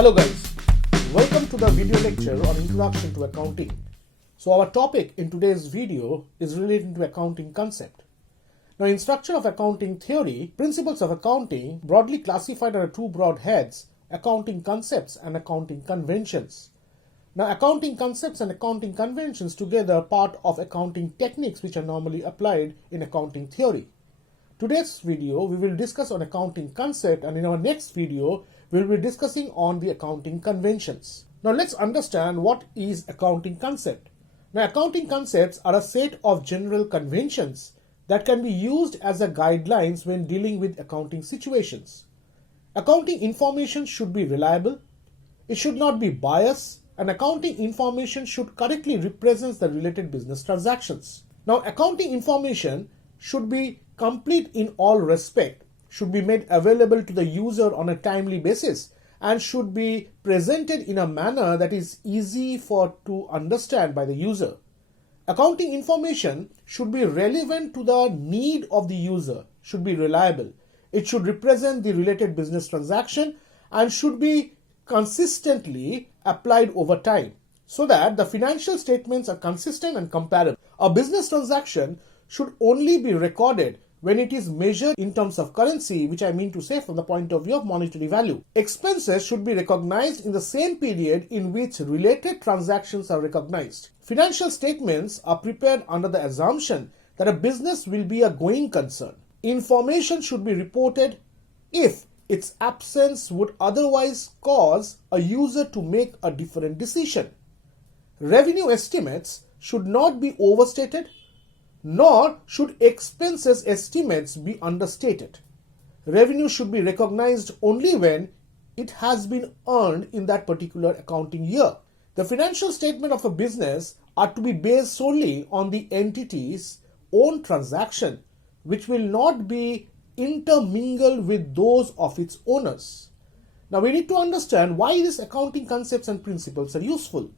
Hello guys, welcome to the video lecture on Introduction to Accounting. So our topic in today's video is relating to accounting concept. Now in structure of accounting theory, principles of accounting broadly classified under two broad heads, accounting concepts and accounting conventions. Now accounting concepts and accounting conventions together are part of accounting techniques which are normally applied in accounting theory. Today's video we will discuss on accounting concept, and in our next video we will be discussing on the accounting conventions. Now let's understand what is accounting concept. Now accounting concepts are a set of general conventions that can be used as a guidelines when dealing with accounting situations. Accounting information should be reliable, it should not be biased, and accounting information should correctly represent the related business transactions. Now accounting information should be complete in all respect, should be made available to the user on a timely basis, and should be presented in a manner that is easy to understand by the user. Accounting information should be relevant to the need of the user, should be reliable. It should represent the related business transaction and should be consistently applied over time so that the financial statements are consistent and comparable. A business transaction should only be recorded when it is measured in terms of currency, which I mean to say from the point of view of monetary value. Expenses should be recognized in the same period in which related transactions are recognized. Financial statements are prepared under the assumption that a business will be a going concern. Information should be reported if its absence would otherwise cause a user to make a different decision. Revenue estimates should not be overstated, nor should expenses estimates be understated. Revenue should be recognized only when it has been earned in that particular accounting year. The financial statement of a business are to be based solely on the entity's own transaction, which will not be intermingled with those of its owners. Now we need to understand why these accounting concepts and principles are useful.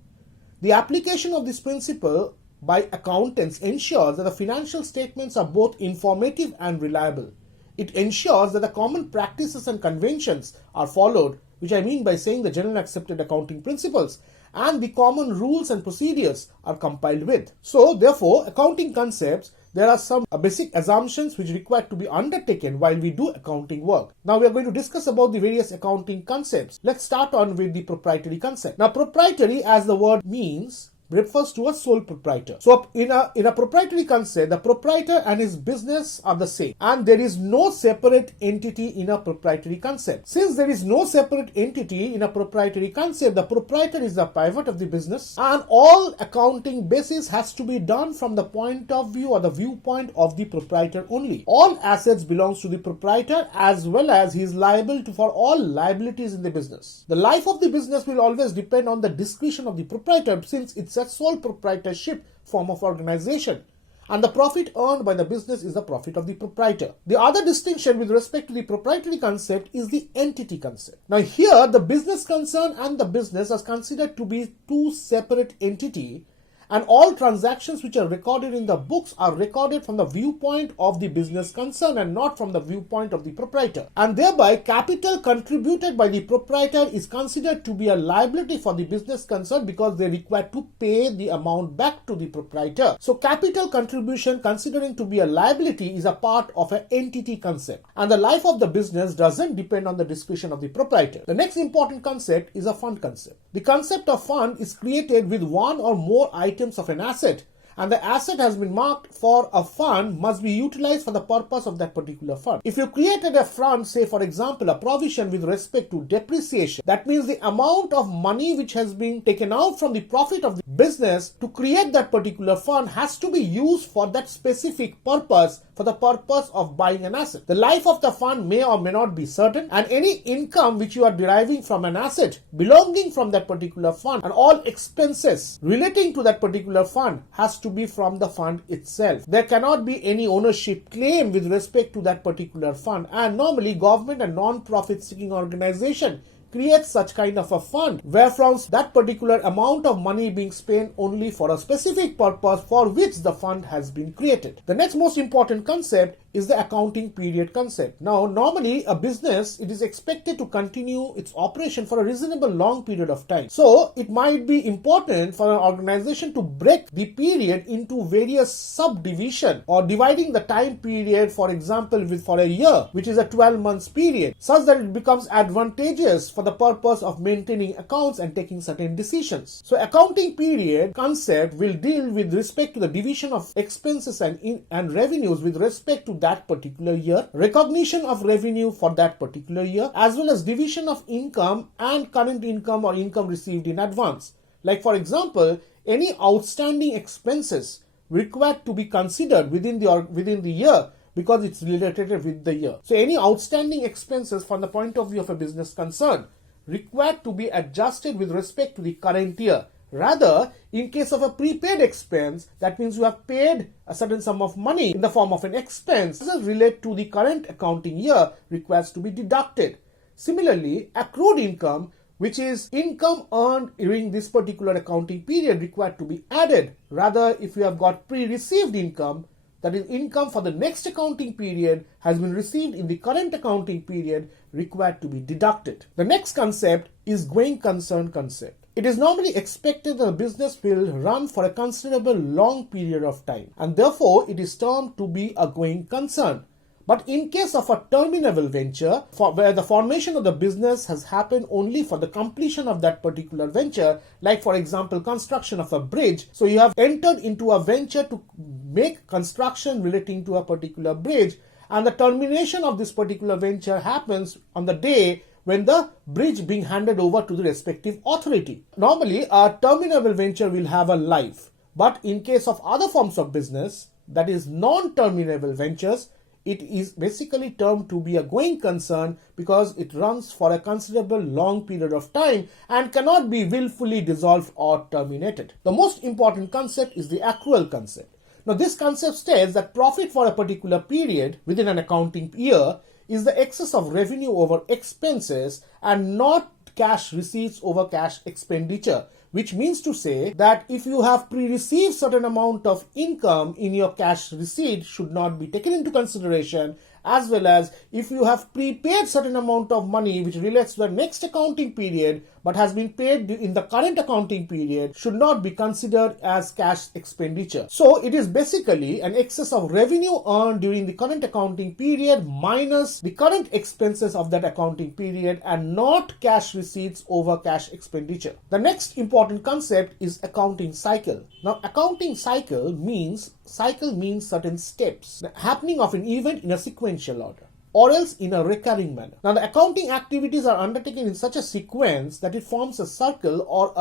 The application of this principle by accountants ensures that the financial statements are both informative and reliable. It ensures that the common practices and conventions are followed, which I mean by saying the general accepted accounting principles, and the common rules and procedures are compiled with. So therefore, accounting concepts, there are some basic assumptions which require to be undertaken while we do accounting work. Now we are going to discuss about the various accounting concepts. Let's start on with the proprietary concept. Now proprietary, as the word means, refers to a sole proprietor. So in a proprietary concept, the proprietor and his business are the same, and there is no separate entity in a proprietary concept. Since there is no separate entity in a proprietary concept, the proprietor is the pivot of the business, and all accounting basis has to be done from the point of view or the viewpoint of the proprietor only. All assets belongs to the proprietor, as well as he is liable for all liabilities in the business. The life of the business will always depend on the discretion of the proprietor, since it's a sole proprietorship form of organization, and the profit earned by the business is the profit of the proprietor. The other distinction with respect to the proprietary concept is the entity concept. Now here the business concern and the business are considered to be two separate entities, and all transactions which are recorded in the books are recorded from the viewpoint of the business concern and not from the viewpoint of the proprietor. And thereby, capital contributed by the proprietor is considered to be a liability for the business concern because they require to pay the amount back to the proprietor. So capital contribution, considering to be a liability, is a part of an entity concept. And the life of the business doesn't depend on the discretion of the proprietor. The next important concept is a fund concept. The concept of fund is created with one or more items of an asset, and the asset has been marked for a fund must be utilized for the purpose of that particular fund. If you created a fund, say for example a provision with respect to depreciation, that means the amount of money which has been taken out from the profit of the business to create that particular fund has to be used for that specific purpose, for the purpose of buying an asset. The life of the fund may or may not be certain, and any income which you are deriving from an asset belonging from that particular fund and all expenses relating to that particular fund has to be from the fund itself. There cannot be any ownership claim with respect to that particular fund, and normally government and non-profit seeking organization creates such kind of a fund where from that particular amount of money being spent only for a specific purpose for which the fund has been created. The next most important concept is the accounting period concept. Now, normally a business, it is expected to continue its operation for a reasonable long period of time. So, it might be important for an organization to break the period into various subdivision or dividing the time period, for example, for a year, which is a 12 months period, such that it becomes advantageous for the purpose of maintaining accounts and taking certain decisions. So, accounting period concept will deal with respect to the division of expenses and revenues with respect to that particular year, recognition of revenue for that particular year, as well as division of income and current income or income received in advance. Like for example, any outstanding expenses required to be considered within the year because it's related with the year. So any outstanding expenses from the point of view of a business concern required to be adjusted with respect to the current year. Rather, in case of a prepaid expense, that means you have paid a certain sum of money in the form of an expense that relate to the current accounting year requires to be deducted. Similarly, accrued income, which is income earned during this particular accounting period, required to be added. Rather, if you have got pre-received income, that is income for the next accounting period has been received in the current accounting period, required to be deducted. The next concept is going concern concept. It is normally expected that a business will run for a considerable long period of time, and therefore it is termed to be a going concern. But in case of a terminable venture, where the formation of the business has happened only for the completion of that particular venture, like for example construction of a bridge, so you have entered into a venture to make construction relating to a particular bridge, and the termination of this particular venture happens on the day when the bridge being handed over to the respective authority. Normally, a terminable venture will have a life, but in case of other forms of business, that is non-terminable ventures, it is basically termed to be a going concern because it runs for a considerable long period of time and cannot be willfully dissolved or terminated. The most important concept is the accrual concept. Now, this concept states that profit for a particular period within an accounting year is the excess of revenue over expenses and not cash receipts over cash expenditure, which means to say that if you have pre-received certain amount of income in your cash receipt should not be taken into consideration, as well as if you have prepaid certain amount of money which relates to the next accounting period but has been paid in the current accounting period should not be considered as cash expenditure. So it is basically an excess of revenue earned during the current accounting period minus the current expenses of that accounting period and not cash receipts over cash expenditure. The next important concept is accounting cycle. Now, accounting cycle means certain steps, the happening of an event in a sequential order, or else in a recurring manner. Now, the accounting activities are undertaken in such a sequence that it forms a circle or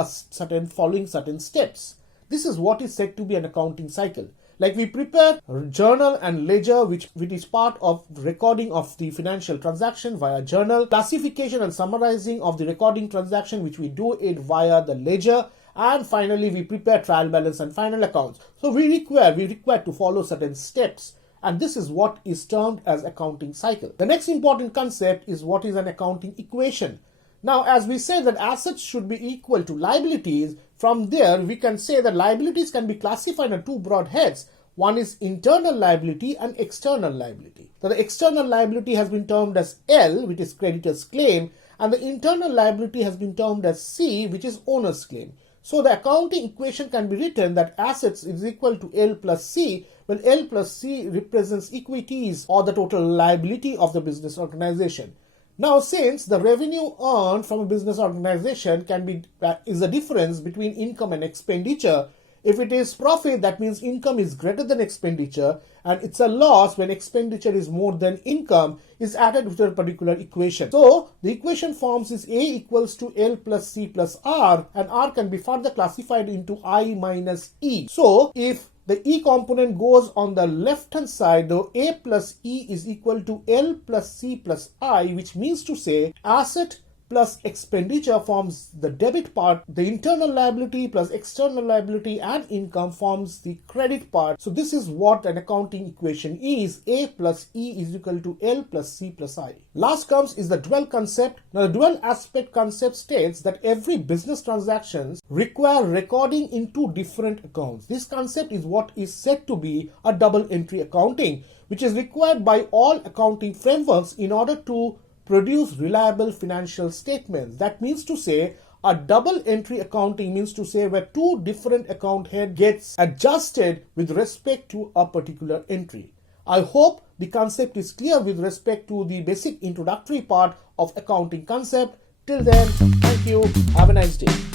following certain steps. This is what is said to be an accounting cycle. Like we prepare journal and ledger, which is part of the recording of the financial transaction via journal, classification and summarizing of the recording transaction, which we do it via the ledger, and finally we prepare trial balance and final accounts. So we require to follow certain steps, and this is what is termed as accounting cycle. The next important concept is what is an accounting equation. Now, as we say that assets should be equal to liabilities, from there we can say that liabilities can be classified in two broad heads. One is internal liability and external liability. So the external liability has been termed as L, which is creditor's claim, and the internal liability has been termed as C, which is owner's claim. So the accounting equation can be written that assets is equal to L plus C, when L plus C represents equities or the total liability of the business organization. Now, since the revenue earned from a business organization is the difference between income and expenditure, if it is profit, that means income is greater than expenditure, and it's a loss when expenditure is more than income, is added to a particular equation. So the equation forms is A equals to L plus C plus R, and R can be further classified into I minus E. So if the E component goes on the left hand side, though A plus E is equal to L plus C plus I, which means to say asset plus expenditure forms the debit part, the internal liability plus external liability and income forms the credit part. So this is what an accounting equation is. A plus E is equal to L plus C plus I. Last comes is the dual concept. Now, the dual aspect concept states that every business transactions require recording in two different accounts. This concept is what is said to be a double entry accounting, which is required by all accounting frameworks in order to produce reliable financial statements. That means to say, a double entry accounting means to say where two different account head gets adjusted with respect to a particular entry. I hope the concept is clear with respect to the basic introductory part of accounting concept. Till then, thank you. Have a nice day.